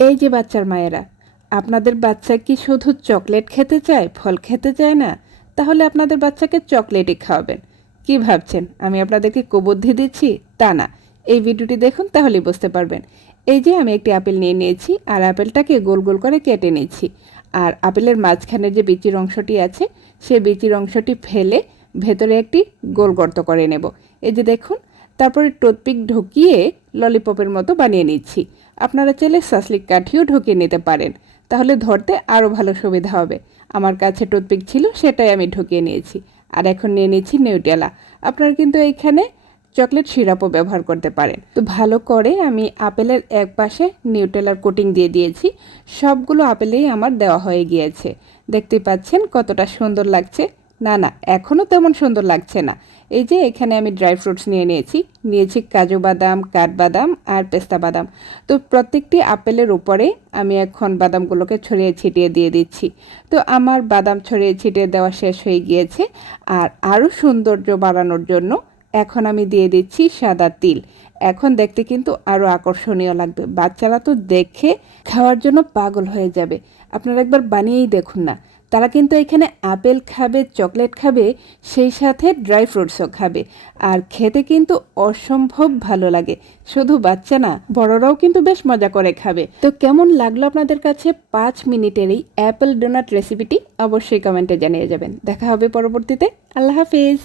এই যে বাচ্চার মায়েরা, আপনাদের বাচ্চা কি শুধু চকলেট খেতে চায়, ফল খেতে চায় না? তাহলে আপনাদের বাচ্চাকে চকলেটই খাওয়াবেন। কি ভাবছেন আমি আপনাদেরকে কুবুদ্ধি দিচ্ছি? তা না, এই ভিডিওটি দেখুন তাহলেই বুঝতে পারবেন। এই যে আমি একটি আপেল নিয়ে নিয়েছি আর আপেলটাকে গোল গোল করে কেটে নিচ্ছি। আর আপেলের মাঝখানে যে বিচির অংশটি আছে সেই বিচির অংশটি ফেলে ভেতরে একটি গোল গর্ত করে নেব। এই যে দেখুন, তারপরে টুথপিক ঢুকিয়ে ললিপপের মতো বানিয়ে নিচ্ছি। আপনারা চাইলে সাসলিক কাঠিও ঢুকিয়ে নিতে পারেন, তাহলে ধরতে আরও ভালো সুবিধা হবে। আমার কাছে টুথপিক ছিল, সেটাই আমি ঢুকিয়ে নিয়েছি। আর এখন নিয়ে নিচ্ছি নিউটেলা। আপনারা কিন্তু এইখানে চকলেট সিরাপও ব্যবহার করতে পারেন। তো ভালো করে আমি আপেলের এক পাশে নিউটেলার কোটিং দিয়ে দিয়েছি। সবগুলো আপেলেই আমার দেওয়া হয়ে গিয়েছে। দেখতে পাচ্ছেন কতটা সুন্দর লাগছে? না না, এখনও তেমন সুন্দর লাগছে না। এই যে এখানে আমি ড্রাই ফ্রুটস নিয়েছি কাজু বাদাম, কাঠবাদাম আর পেস্তা বাদাম। তো প্রত্যেকটি আপেলের উপরে আমি এখন বাদামগুলোকে ছড়িয়ে ছিটিয়ে দিয়ে দিচ্ছি। তো আমার বাদাম ছড়িয়ে ছিটিয়ে দেওয়া শেষ হয়ে গিয়েছে। আর আরও সৌন্দর্য বাড়ানোর জন্য এখন আমি দিয়ে দিচ্ছি সাদা তিল। এখন দেখতে কিন্তু আরও আকর্ষণীয় লাগবে। বাচ্চারা তো দেখে খাওয়ার জন্য পাগল হয়ে যাবে। আপনারা একবার বানিয়েই দেখুন না। তারা কিন্তু এখানে আপেল খাবে, চকলেট খাবে, সেই সাথে ড্রাই ফ্রুটসও খাবে। আর খেতে কিন্তু অসম্ভব ভালো লাগে। শুধু বাচ্চা না, বড়রাও কিন্তু বেশ মজা করে খাবে। তো কেমন লাগলো আপনাদের কাছে 5 মিনিটের এই অ্যাপেল ডোনাট রেসিপিটি? অবশ্যই কমেন্টে জানিয়ে যাবেন। দেখা হবে পরবর্তীতে। আল্লাহ হাফেজ।